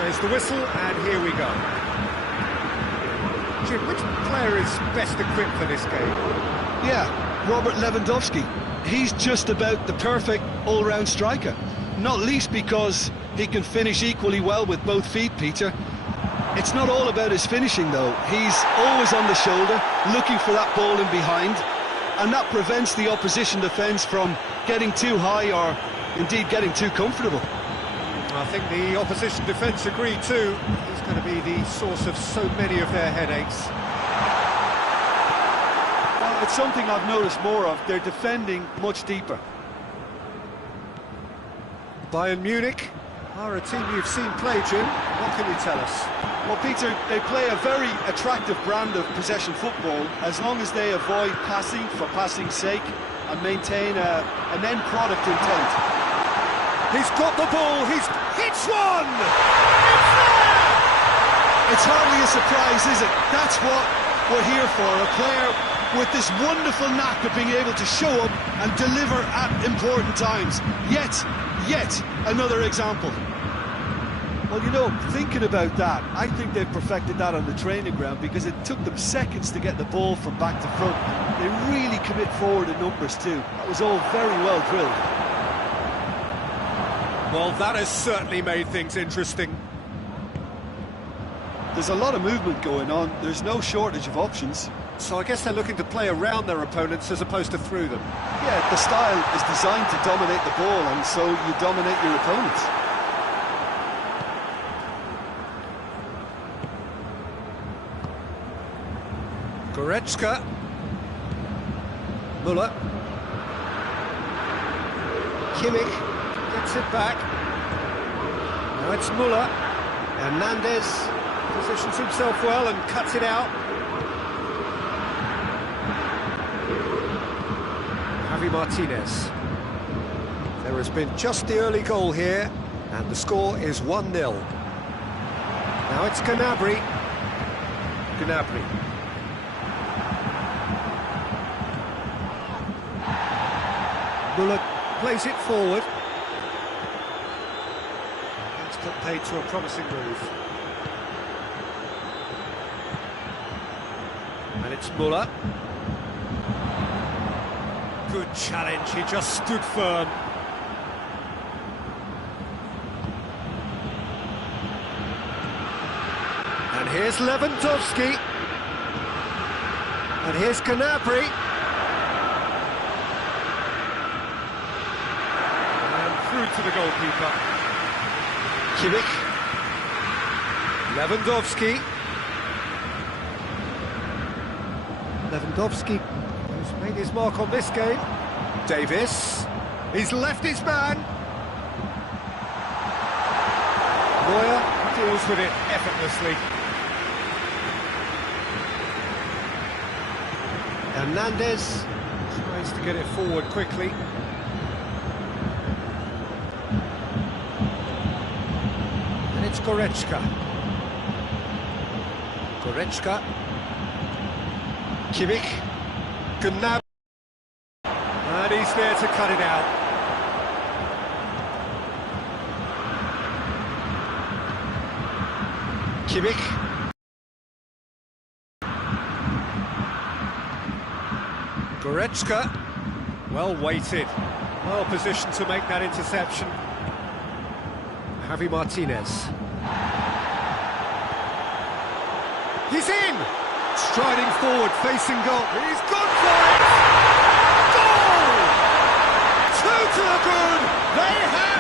There's the whistle, and here we go. Jim, which player is best equipped for this game? Yeah, Robert Lewandowski. He's just about the perfect all-round striker. Not least because he can finish equally well with both feet, Peter. It's not all about his finishing, though. He's always on the shoulder, looking for that ball in behind, and that prevents the opposition defence from getting too high or, indeed, getting too comfortable. I think the opposition defence agree too. He's going to be the source of so many of their headaches. Well, it's something I've noticed more of. They're defending much deeper. Bayern Munich are a team you've seen play, Jim. What can you tell us? Well, Peter, they play a very attractive brand of possession football as long as they avoid passing for passing's sake and maintain an end product intent. He's got the ball, he's hits one! It's there! It's hardly a surprise, is it? That's what we're here for, a player with this wonderful knack of being able to show up and deliver at important times. Yet another example. Well, you know, thinking about that, I think they've perfected that on the training ground because it took them seconds to get the ball from back to front. They really commit forward in numbers too. That was all very well drilled. Well, that has certainly made things interesting. There's a lot of movement going on. There's no shortage of options. So I guess they're looking to play around their opponents as opposed to through them. Yeah, the style is designed to dominate the ball, and so you dominate your opponents. Goretzka. Müller. Kimmich. Gets it back. Now it's Müller. Hernandez positions himself well and cuts it out. Javi Martinez. There has been just the early goal here, and the score is 1-0. Now it's Gnabry. Gnabry. Müller plays it forward. Paid to a promising move. And it's Müller. Good challenge, he just stood firm. And here's Lewandowski. And here's Gnabry. And through to the goalkeeper. Kimmich. Lewandowski. Lewandowski, who's made his mark on this game. Davis. He's left his man. Neuer deals with it effortlessly. Hernandez tries chance to get it forward quickly. And it's Goretzka. Goretzka. Kimmich. Gnabry. And he's there to cut it out. Kimmich. Goretzka, well weighted, well positioned to make that interception. Javi Martinez. He's in! Striding forward, facing goal. He's gone for it! Goal! Two to the good! They have